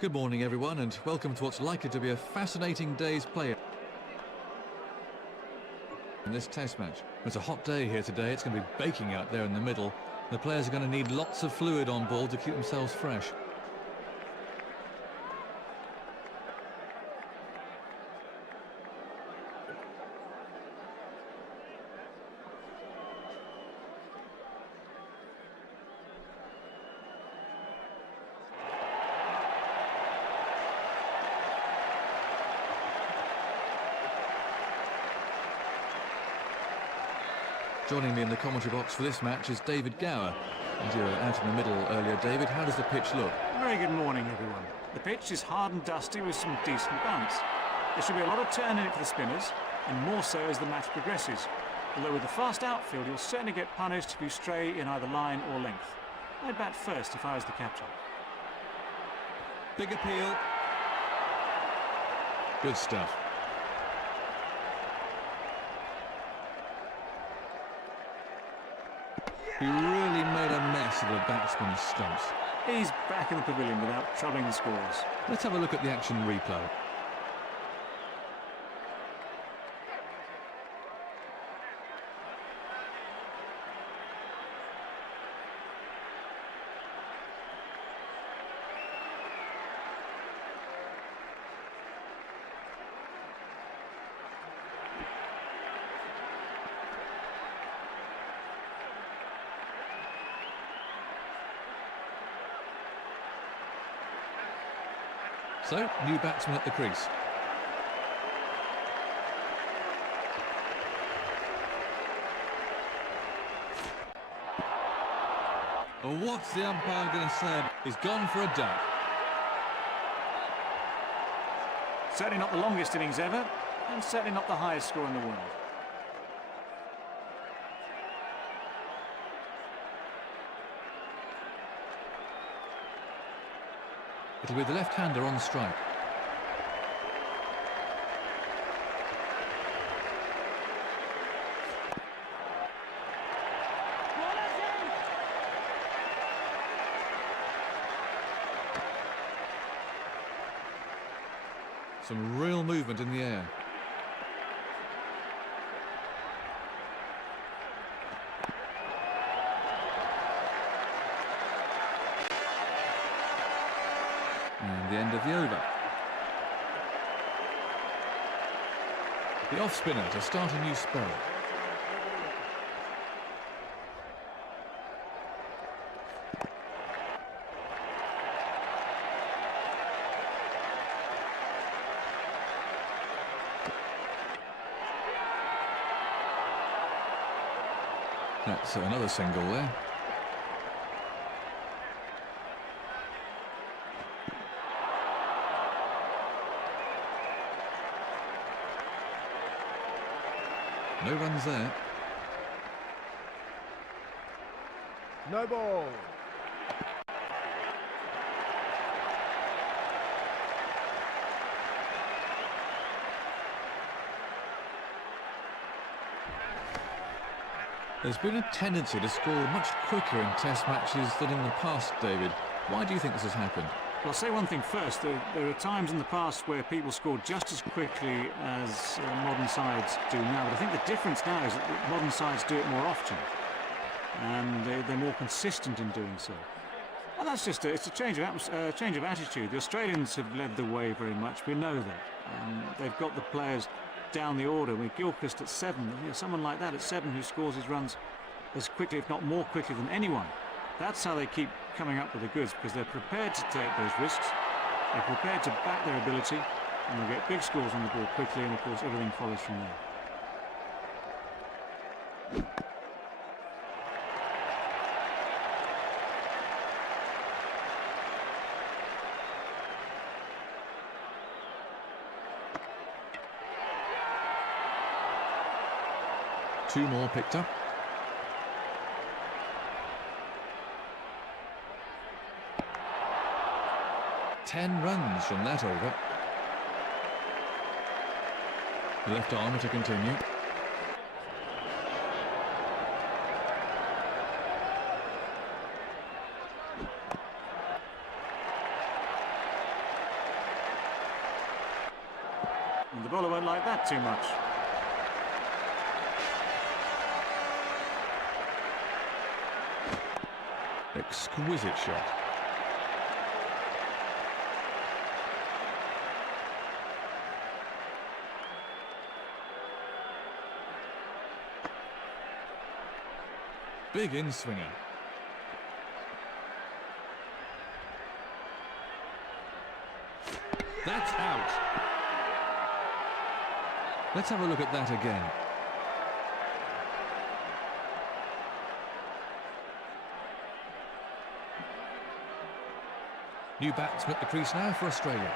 Good morning everyone and welcome to what's likely to be a fascinating day's play in this test match. It's a hot day here today, it's going to be baking out there in the middle. The players are going to need lots of fluid on board to keep themselves fresh. Joining me in the commentary box for this match is David Gower. And you were out in the middle earlier, David. How does the pitch look? Very good morning, everyone. The pitch is hard and dusty with some decent bounce. There should be a lot of turn in it for the spinners, and more so as the match progresses. Although with the fast outfield, you'll certainly get punished if you stray in either line or length. I'd bat first if I was the captain. Big appeal. Good stuff. He really made a mess of the batsman's stumps. He's back in the pavilion without troubling the scores. Let's have a look at the action replay. So, new batsman at the crease. Oh, what's the umpire going to say? He's gone for a duck. Certainly not the longest innings ever, and certainly not the highest score in the world. It'll be the left-hander on strike. Some real movement in the air. And the end of the over. The off-spinner to start a new spell. That's another single there. No runs there. No ball. There's been a tendency to score much quicker in Test matches than in the past, David. Why do you think this has happened? Well, I'll say one thing first. There are times in the past where people scored just as quickly as modern sides do now. But I think the difference now is that modern sides do it more often. And they're more consistent in doing so. And that's just it's a change of attitude. The Australians have led the way very much. We know that. They've got the players down the order. With Gilchrist at 7, someone like that at 7 who scores his runs as quickly, if not more quickly, than anyone. That's how they keep coming up with the goods, because they're prepared to take those risks. They're prepared to back their ability, and they'll get big scores on the ball quickly, and of course everything follows from there. Two more picked up. Ten runs from that over. The left arm to continue. And the bowler won't like that too much. Exquisite shot. Big in-swinger. That's out. Let's have a look at that again. New batsman at the crease now for Australia.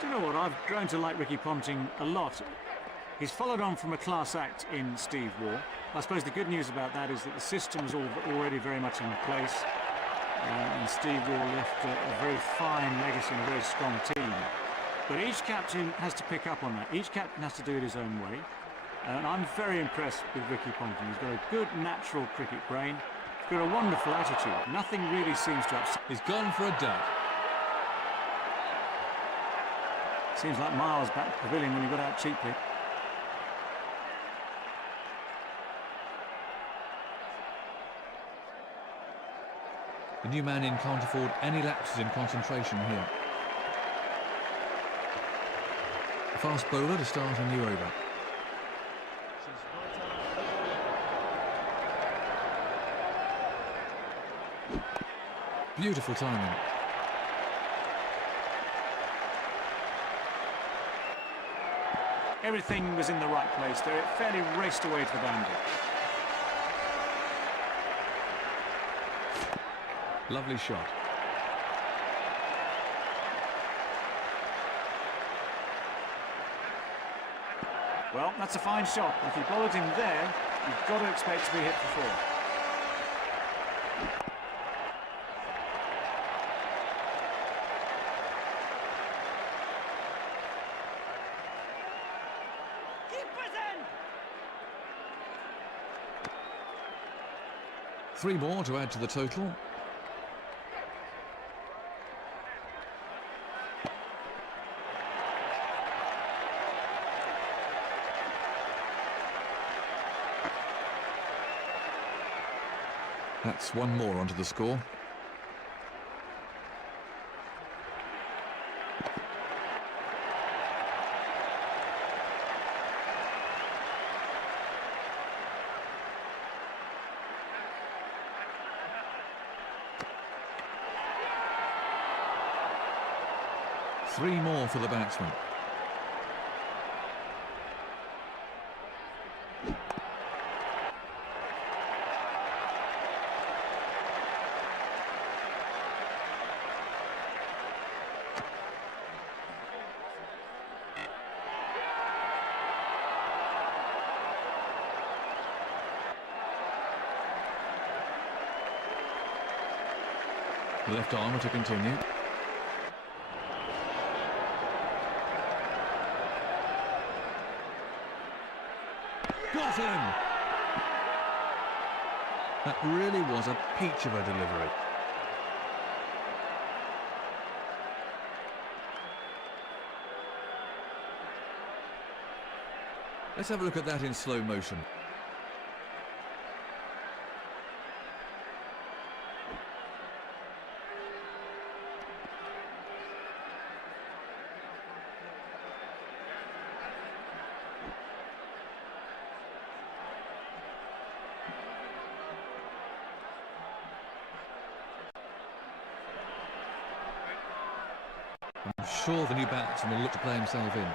Do you know what? I've grown to like Ricky Ponting a lot. He's followed on from a class act in Steve Waugh. I suppose the good news about that is that the system is already very much in place. And Steve Waugh left a very fine legacy and a very strong team. But each captain has to pick up on that. Each captain has to do it his own way. And I'm very impressed with Ricky Ponting. He's got a good natural cricket brain. He's got a wonderful attitude. Nothing really seems to upset. He's gone for a duck. Seems like Miles back to the pavilion when he got out cheaply. The new man in can't afford any lapses in concentration here. A fast bowler to start a new over. Beautiful timing. Everything was in the right place there. It fairly raced away to the boundary. Lovely shot. Well, that's a fine shot. If you bowl it in there, you've got to expect to be hit for 4. Three more to add to the total. That's one more onto the score. Three more for the batsman. The left armour to continue. Got him! That really was a peach of a delivery. Let's have a look at that in slow motion. I'm sure the new batsman will look to play himself in.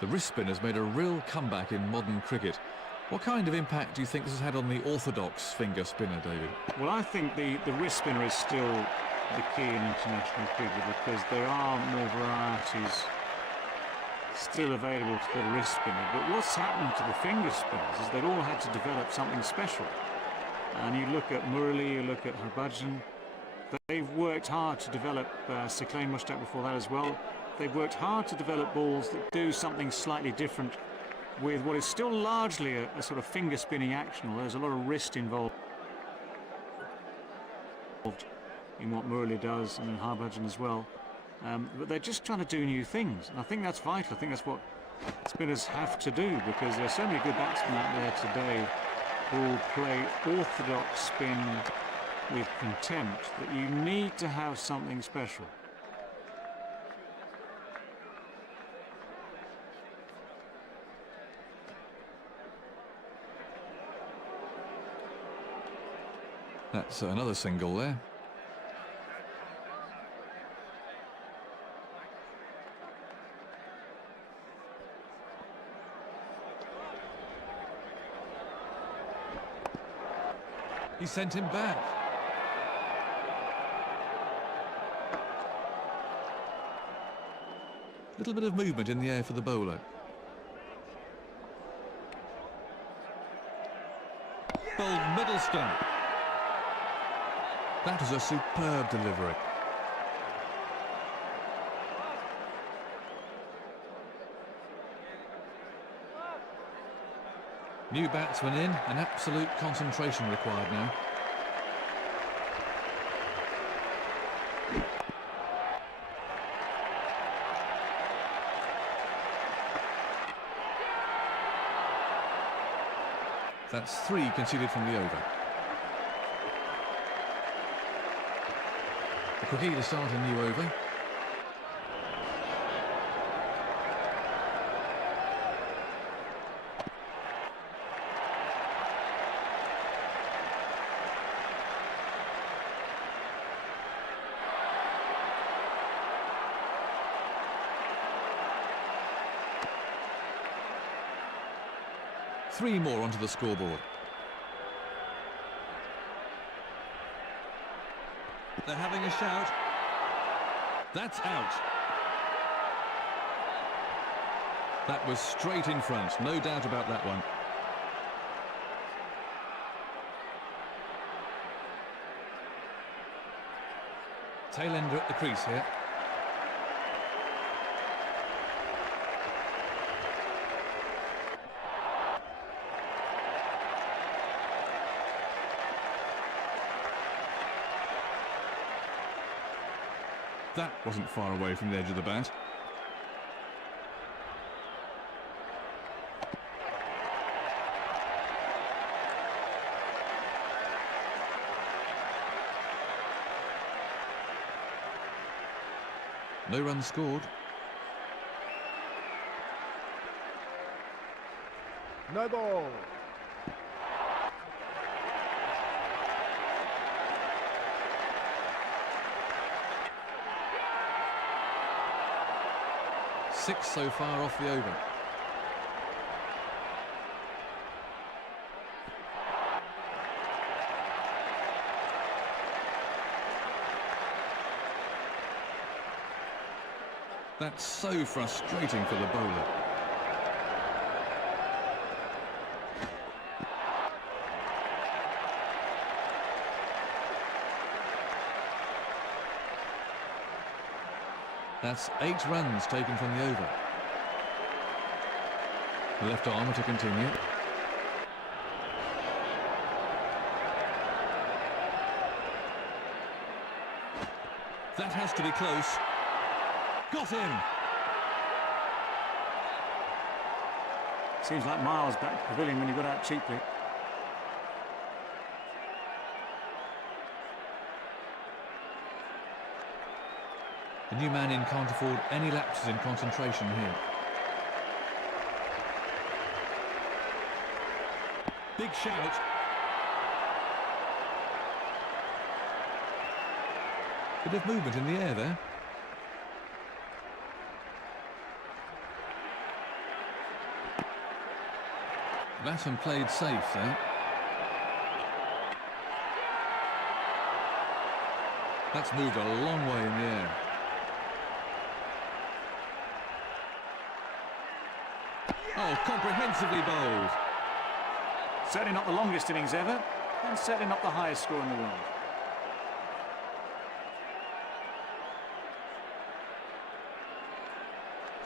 The wrist spin has made a real comeback in modern cricket. What kind of impact do you think this has had on the orthodox finger spinner, David? Well, I think the wrist spinner is still the key in international cricket because there are more varieties still available to the wrist spinner. But what's happened to the finger spinners is they've all had to develop something special. And you look at Murali, you look at Harbhajan, they've worked hard to develop, Cyclone Mushtaq before that as well. They've worked hard to develop balls that do something slightly different with what is still largely a sort of finger spinning action, although there's a lot of wrist involved in what Murali does and in Harbhajan as well. But they're just trying to do new things, and I think that's vital. I think that's what spinners have to do, because there are so many good batsmen out there today who play orthodox spin with contempt that you need to have something special. That's another single there. He sent him back. Little bit of movement in the air for the bowler. Bowled middle stump. That was a superb delivery. New batsman in, and absolute concentration required now. That's 3 conceded from the over. The quickie to start a new over. Three more onto the scoreboard. They're having a shout. That's out. That was straight in front, no doubt about that one. Tail ender at the crease here. That wasn't far away from the edge of the bat. No runs scored. No ball. Six so far off the over. That's so frustrating for the bowler. That's 8 runs taken from the over. The left arm to continue. That has to be close. Got him! Seems like Miles back to the pavilion when he got out cheaply. The new man in can't afford any lapses in concentration here. Big shout. Bit of movement in the air there. Batsman played safe there. That's moved a long way in the air. Oh, comprehensively bowled. Certainly not the longest innings ever, and certainly not the highest score in the world.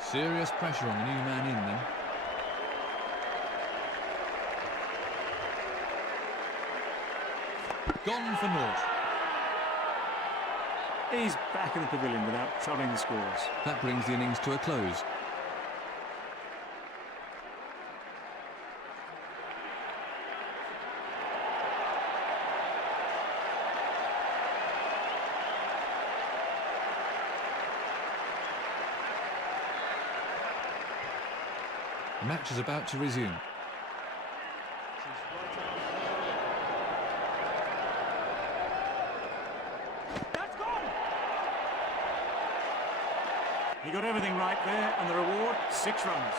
Serious pressure on the new man in then. Gone for naught. He's back in the pavilion without troubling the scores. That brings the innings to a close. The match is about to resume. That's gone! He got everything right there, and the reward, 6 runs.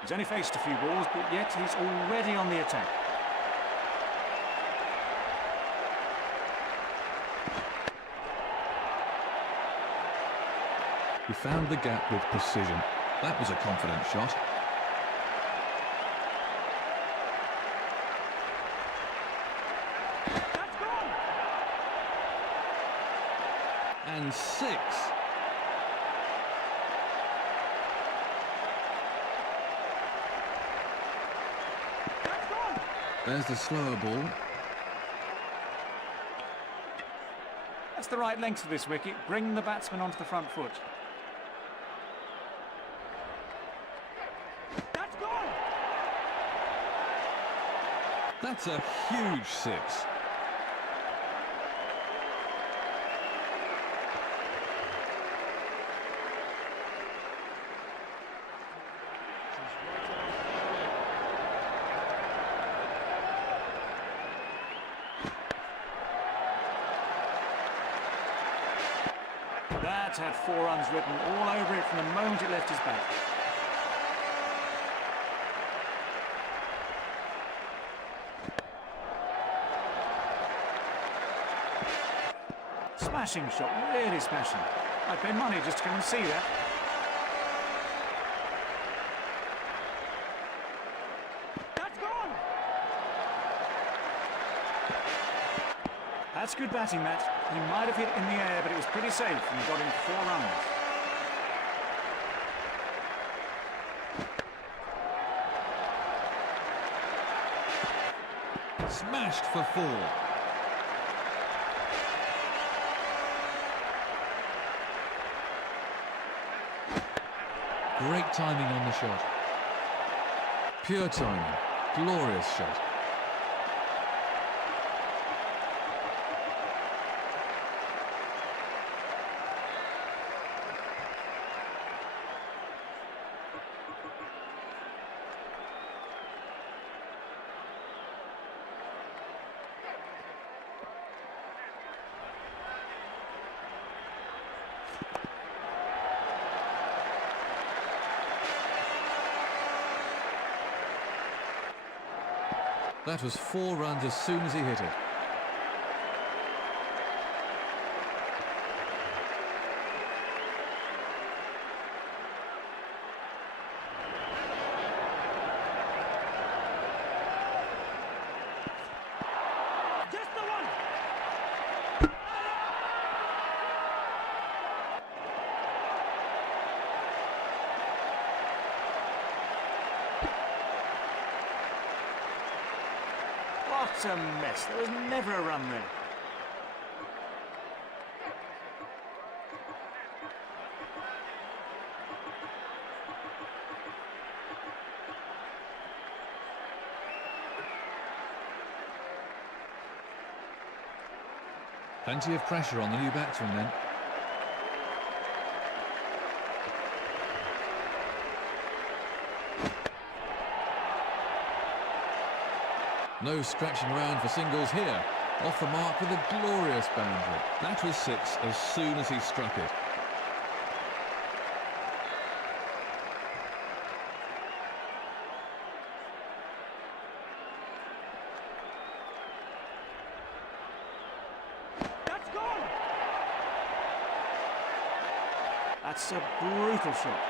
He's only faced a few balls, but yet he's already on the attack. He found the gap with precision. That was a confident shot. That's gone! And 6. That's gone! There's the slower ball. That's the right length of this wicket. Bring the batsman onto the front foot. That's gone! That's a huge 6. That had 4 runs written all over it from the moment it left his bat. Smashing shot, really smashing. I'd pay money just to come and see that. That's gone! That's good batting, Matt. He might have hit it in the air, but it was pretty safe and got him 4 runs. Smashed for 4. Great timing on the shot. Pure timing. Glorious shot. That was 4 runs as soon as he hit it. Just the one. What a mess. There was never a run there. Plenty of pressure on the new batsman then. No scratching around for singles here. Off the mark with a glorious boundary. That was 6 as soon as he struck it. That's gone. That's a brutal shot.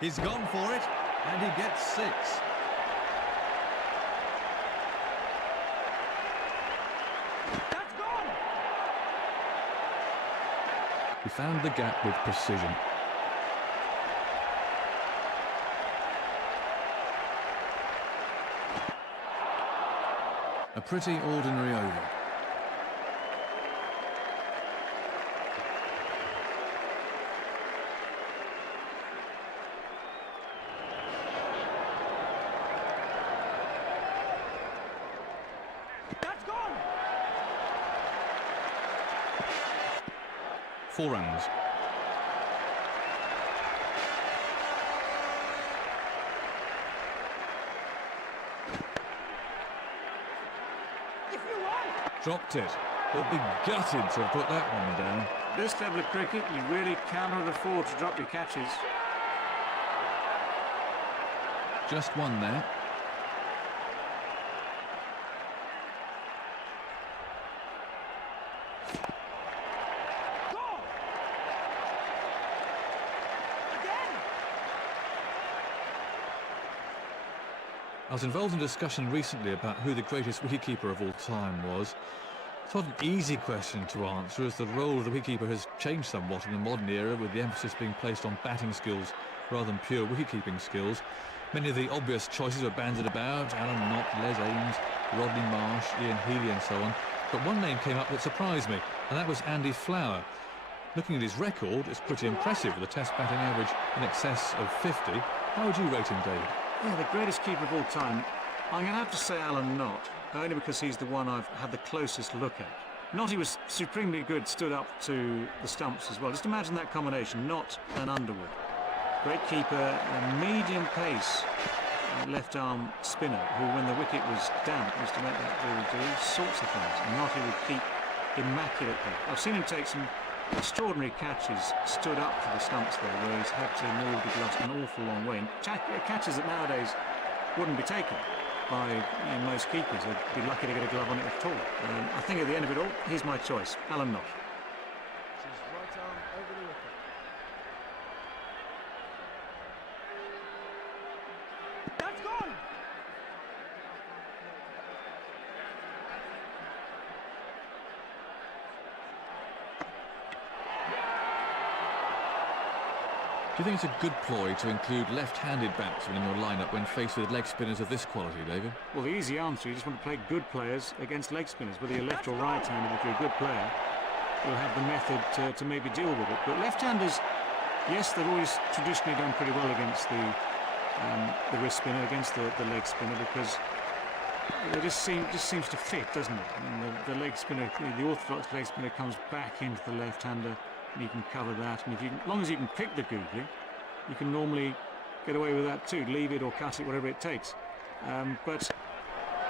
He's gone for it, and he gets 6. That's gone. He found the gap with precision. A pretty ordinary over. That's gone. 4 runs. If you want. Dropped it. He'll be gutted to have put that one down. This level of cricket, you really cannot afford to drop your catches. Just one there. Go! Again! I was involved in a discussion recently about who the greatest wicketkeeper of all time was. It's not an easy question to answer, as the role of the wicketkeeper has changed somewhat in the modern era, with the emphasis being placed on batting skills rather than pure wicket-keeping skills. Many of the obvious choices were bandied about: Alan Knott, Les Ames, Rodney Marsh, Ian Healy and so on. But one name came up that surprised me, and that was Andy Flower. Looking at his record, it's pretty impressive, with a test batting average in excess of 50. How would you rate him, David? Yeah, the greatest keeper of all time. I'm going to have to say Alan Knott, only because he's the one I've had the closest look at. Knotty was supremely good, stood up to the stumps as well. Just imagine that combination, Knott and Underwood. Great keeper, a medium pace left arm spinner who, when the wicket was damp, used to make that ball do all sorts of things. And Knotty would keep immaculately. I've seen him take some extraordinary catches, stood up to the stumps there, where he's had to move the gloves an awful long way. And catches that nowadays wouldn't be taken by most keepers. They'd be lucky to get a glove on it at all. I think at the end of it all, here's my choice, Alan Knott. His right arm over the wicket. That's gone! Do you think it's a good ploy to include left-handed batsmen in your lineup when faced with leg spinners of this quality, David? Well, the easy answer, you just want to play good players against leg spinners. Whether you're left or right-handed, if you're a good player, you'll have the method to maybe deal with it. But left-handers, yes, they've always traditionally done pretty well against the wrist spinner, against the leg spinner, because it just seems to fit, doesn't it? I mean, the leg spinner, the orthodox leg spinner, comes back into the left-hander, and you can cover that. And as long as you can pick the googly, you can normally get away with that too. Leave it or cut it, whatever it takes. But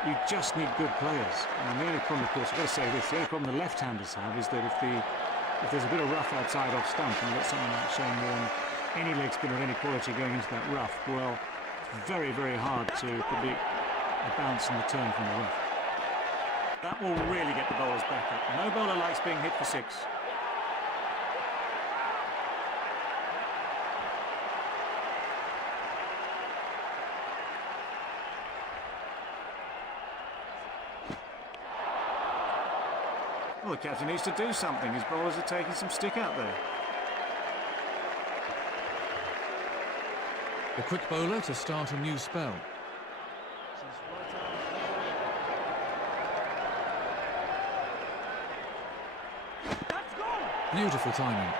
you just need good players. And the only problem, of course, I've got to say this: the only problem the left-handers have is that if If there's a bit of rough outside off stump and you get someone like Shane Warne, any leg spin of any quality going into that rough, well, it's very, very hard to predict the bounce and the turn from the rough. That will really get the bowlers back up. No bowler likes being hit for six. Well, the captain needs to do something. His bowlers are taking some stick out there. The quick bowler to start a new spell. His right arm over the wicket. That's gone! Beautiful timing.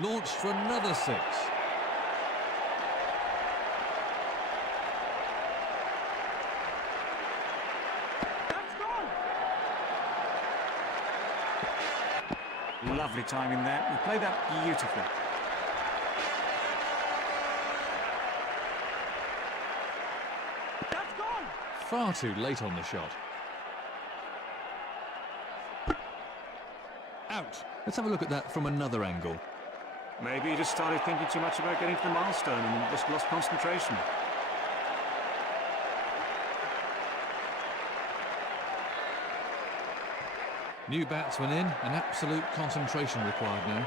Launched for another six. That's gone! Lovely timing there. He played that beautifully. That's gone! Far too late on the shot. Out. Let's have a look at that from another angle. Maybe he just started thinking too much about getting to the milestone and just lost concentration. New batsman in, and absolute concentration required now.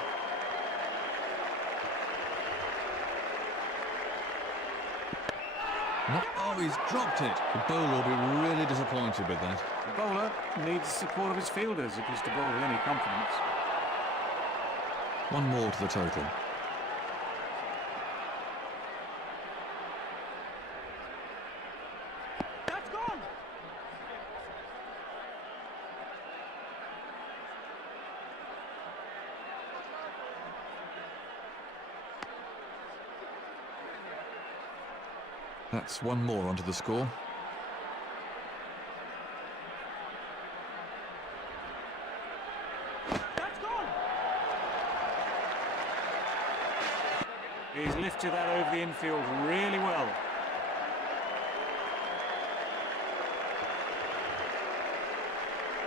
Oh, he's dropped it. The bowler will be really disappointed with that. The bowler needs the support of his fielders if he's to bowl with any confidence. One more to the total. That's gone! That's one more onto the score. That's gone! He's lifted that over the infield really well.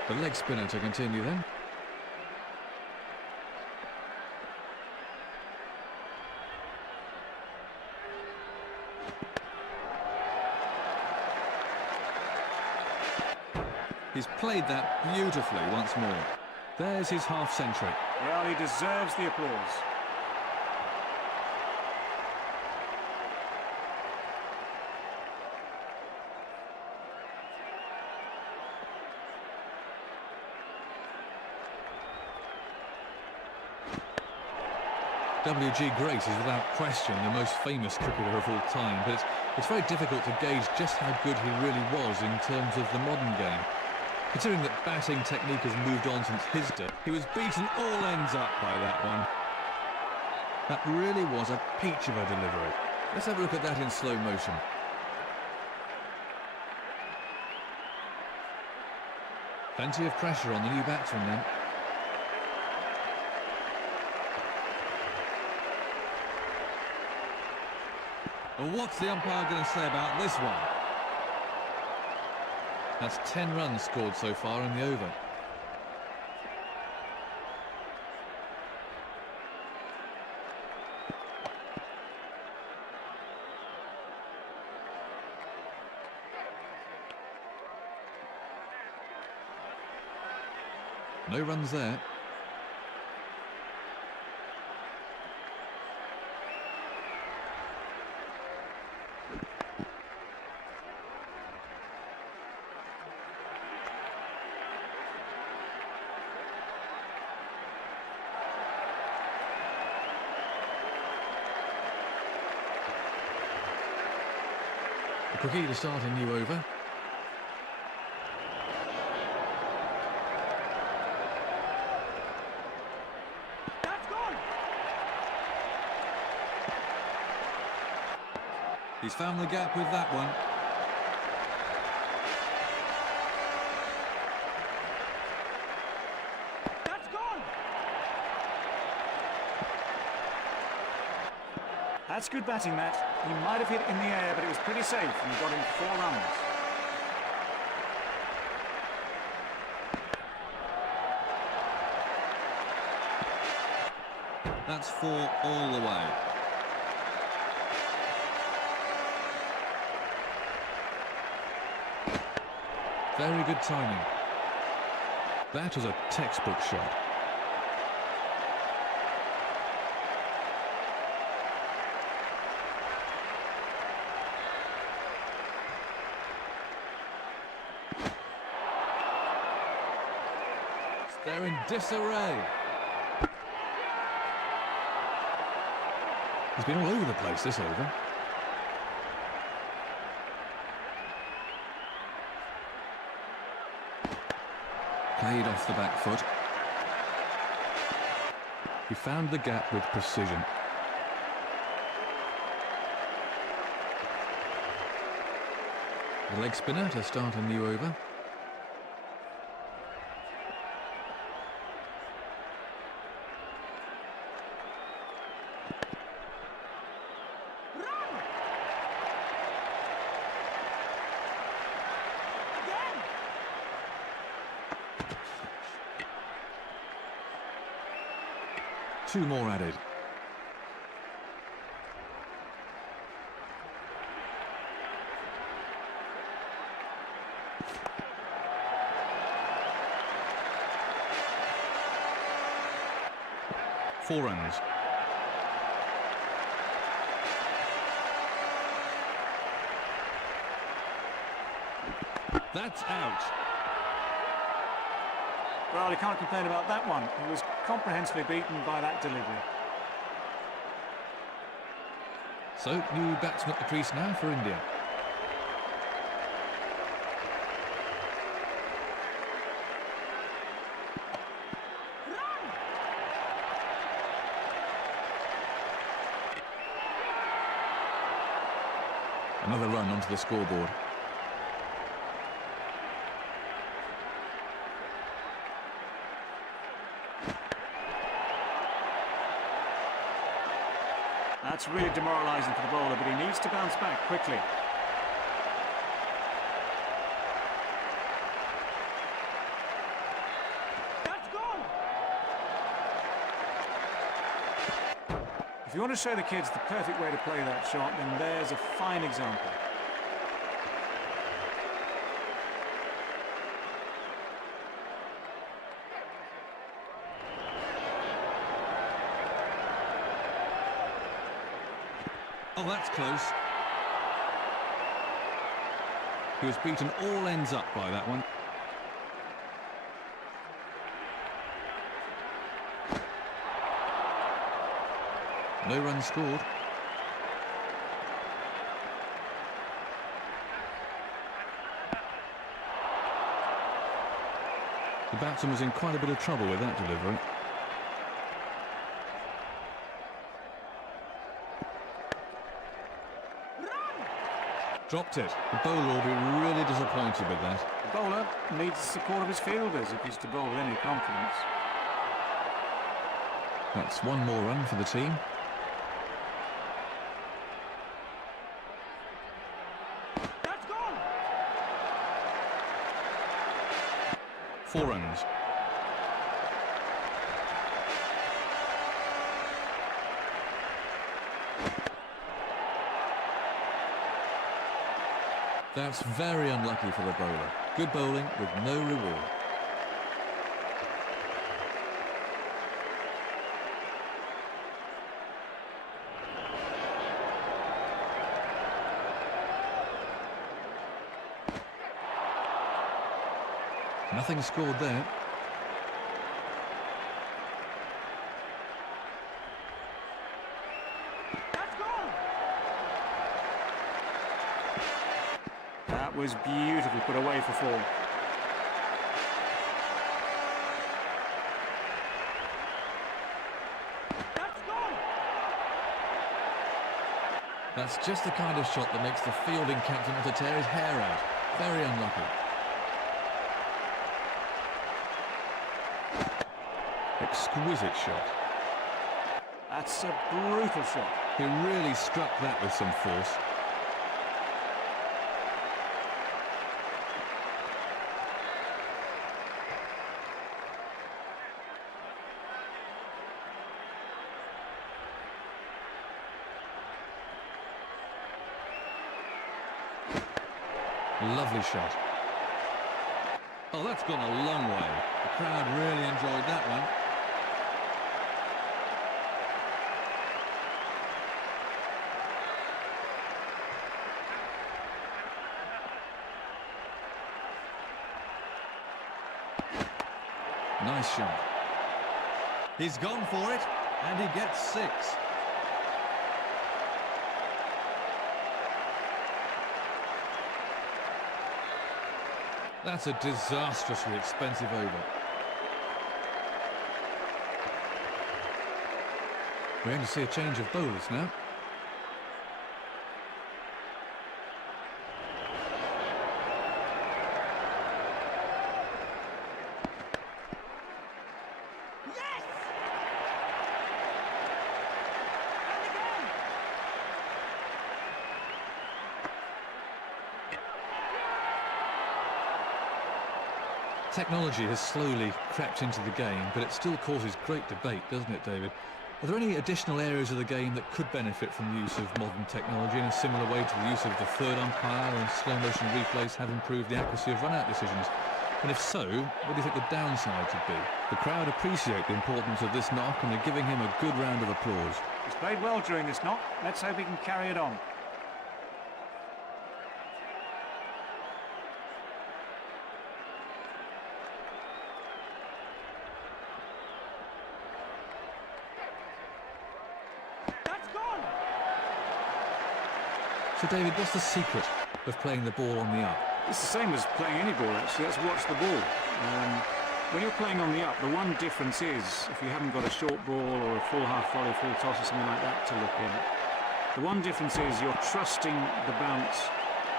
The leg spinner to continue then. He's played that beautifully once more. There's his half-century. Well, he deserves the applause. W.G. Grace is without question the most famous cricketer of all time, but it's very difficult to gauge just how good he really was in terms of the modern game. Considering that batting technique has moved on since his day, he was beaten all ends up by that one. That really was a peach of a delivery. Let's have a look at that in slow motion. Plenty of pressure on the new batsman then. Well, what's the umpire going to say about this one? That's 10 runs scored so far in the over. No runs there. The cricketer to start a new over. That's gone! He's found the gap with that one. That's gone! That's good batting, Matt. He might have hit it in the air, but it was pretty safe and got him 4 runs. That's 4 all the way. Very good timing. That was a textbook shot. They're in disarray. He's been all over the place this over. Played off the back foot. He found the gap with precision. The leg spinner to start a new over. Two more added. Four runs. That's out. Well, you can't complain about that one. He was comprehensively beaten by that delivery. So, new batsman at the crease now for India. Another run onto the scoreboard. That's really demoralising for the bowler, but he needs to bounce back quickly. That's gone. If you want to show the kids the perfect way to play that shot, then there's a fine example. Oh, that's close. He was beaten all ends up by that one. No runs scored. The batsman was in quite a bit of trouble with that delivery. Dropped it. The bowler will be really disappointed with that. The bowler needs the support of his fielders if he's to bowl with any confidence. That's one more run for the team. That's gone. 4 runs. That's very unlucky for the bowler. Good bowling with no reward. Nothing scored there. That's gone. That was beautifully put away for 4. That's gone. That's just the kind of shot that makes the fielding captain want to tear his hair out. Very unlucky. Exquisite shot. That's a brutal shot. He really struck that with some force. Lovely shot. Oh, that's gone a long way. The crowd really enjoyed that one. Nice shot. He's gone for it, and he gets 6. That's a disastrously expensive over. We're going to see a change of bowlers now. Yes! And again! Technology has slowly crept into the game, but it still causes great debate, doesn't it, David? Are there any additional areas of the game that could benefit from the use of modern technology in a similar way to the use of the third umpire and slow-motion replays have improved the accuracy of run-out decisions? And if so, what do you think the downsides would be? The crowd appreciate the importance of this knock and are giving him a good round of applause. He's played well during this knock. Let's hope he can carry it on. That's gone! So, David, what's the secret of playing the ball on the up? It's the same as playing any ball, actually. Let's watch the ball. When you're playing on the up, the one difference is if you haven't got a short ball or a full half volley, full toss or something like that to look at, the one difference is you're trusting the bounce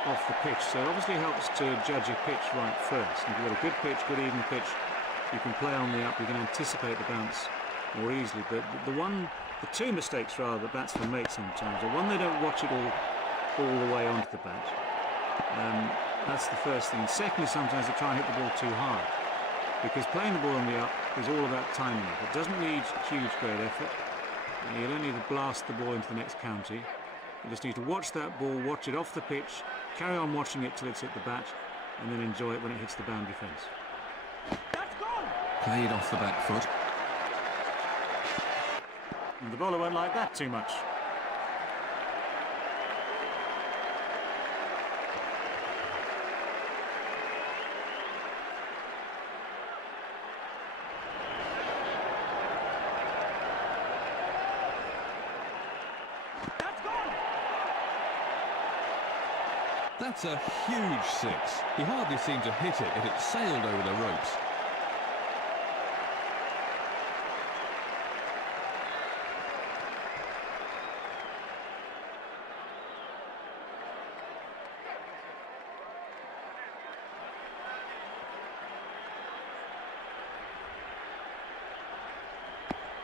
off the pitch. So it obviously helps to judge your pitch right first. If you've got a good pitch, good even pitch, you can play on the up, you can anticipate the bounce more easily. But the two mistakes rather that batsmen make sometimes are one, they don't watch it all the way onto the bat. That's the first thing. Secondly, sometimes they try and hit the ball too hard, because playing the ball on the up is all about timing it. It doesn't need huge, great effort. You don't need to blast the ball into the next county. You just need to watch that ball, watch it off the pitch, carry on watching it till it's hit the bat, and then enjoy it when it hits the boundary fence. That's gone! Played off the back foot. And the bowler won't like that too much. That's gone! That's a huge 6. He hardly seemed to hit it, yet it sailed over the ropes.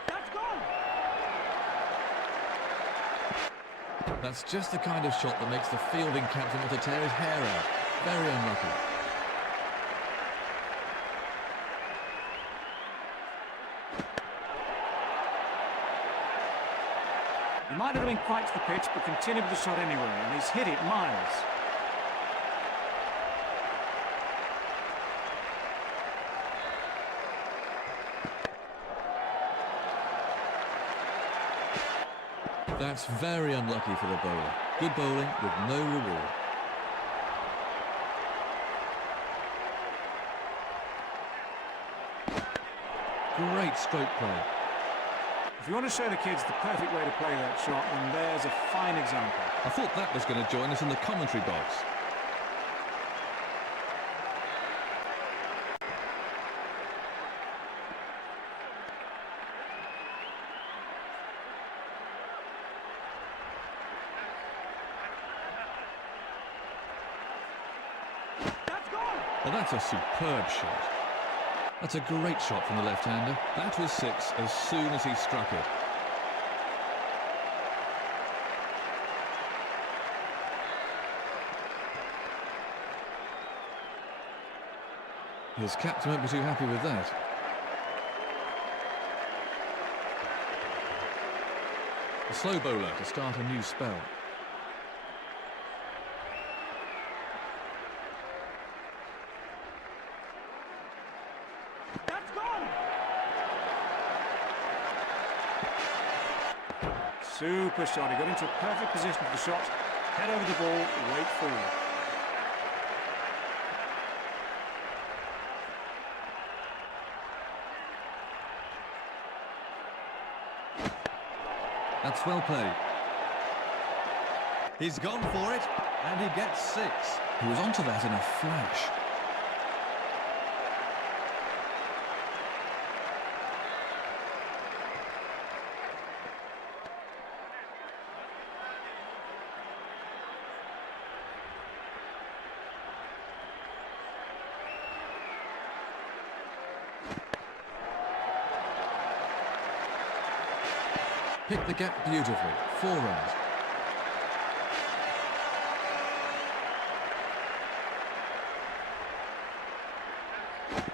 That's gone! That's just the kind of shot that makes the fielding captain want to tear his hair out. Very unlucky. He might not have been quite to the pitch, but continued with the shot anyway, and he's hit it miles. That's very unlucky for the bowler. Good bowling with no reward. Great stroke play. If you want to show the kids the perfect way to play that shot, then there's a fine example. I thought that was going to join us in the commentary box. That's gone! Well, that's a superb shot. That's a great shot from the left-hander. That was 6 as soon as he struck it. His captain won't be too happy with that. A slow bowler to start a new spell. Super shot. He got into a perfect position for the shot. Head over the ball, wait forward. That's well played. He's gone for it, and he gets 6. He was onto that in a flash. Picked the gap beautifully. 4 runs.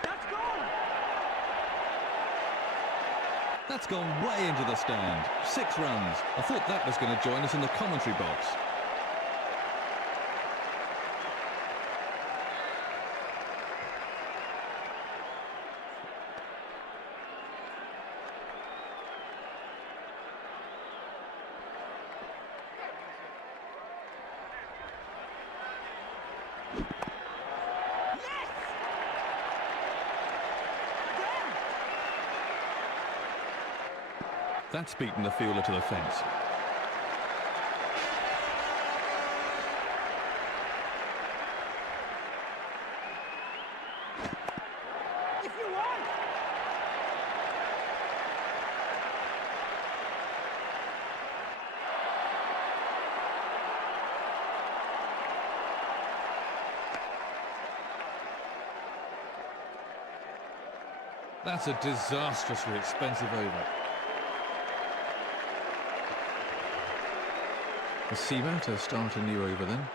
That's gone! That's gone way into the stand. 6 runs. I thought that was going to join us in the commentary box. That's beaten the fielder to the fence. If you want! That's a disastrously expensive over. The seamer to start a new over then.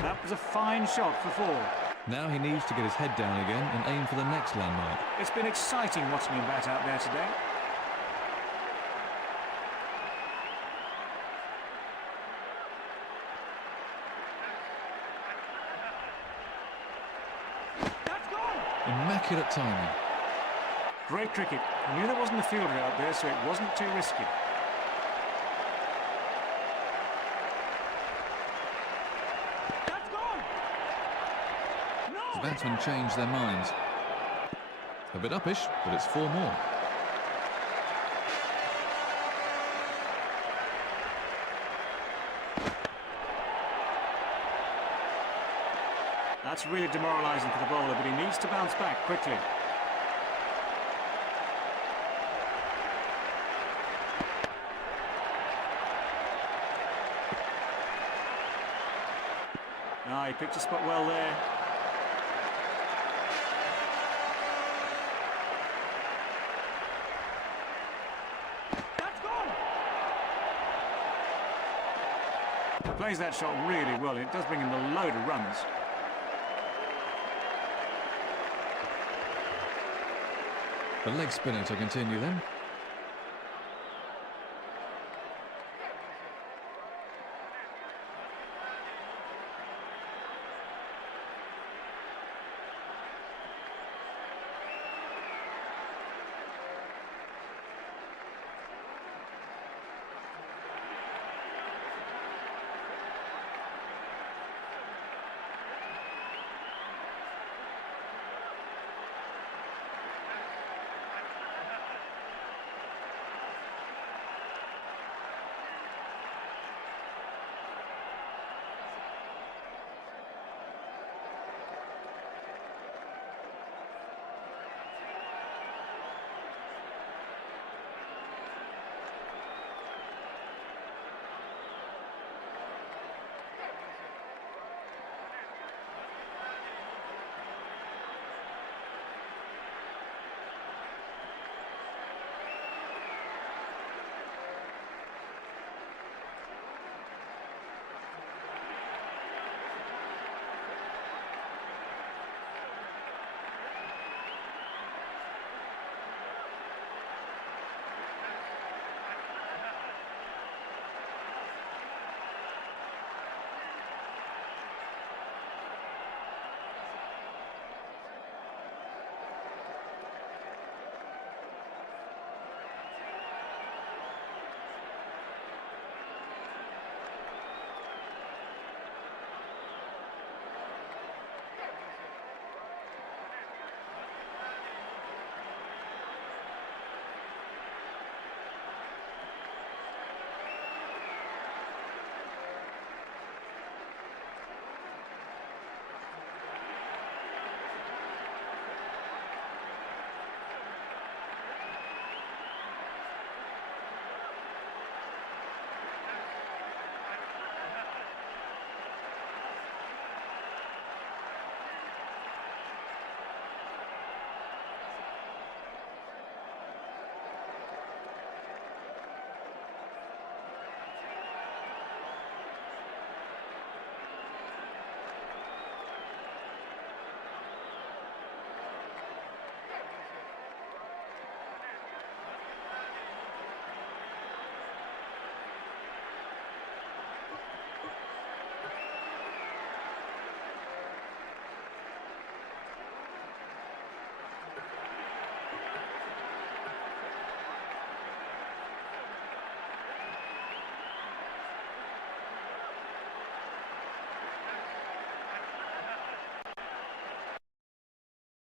That was a fine shot for 4. Now he needs to get his head down again and aim for the next landmark. It's been exciting watching him bat out there today. Immaculate timing. Great cricket. He knew there wasn't a fielder out there, so it wasn't too risky. That's gone! The No! batsmen change their minds. A bit uppish, but it's 4 more. That's really demoralising for the bowler, but he needs to bounce back quickly. Ah, he picked a spot well there. That's gone! He plays that shot really well, and it does bring him a load of runs. The leg spinner to continue then.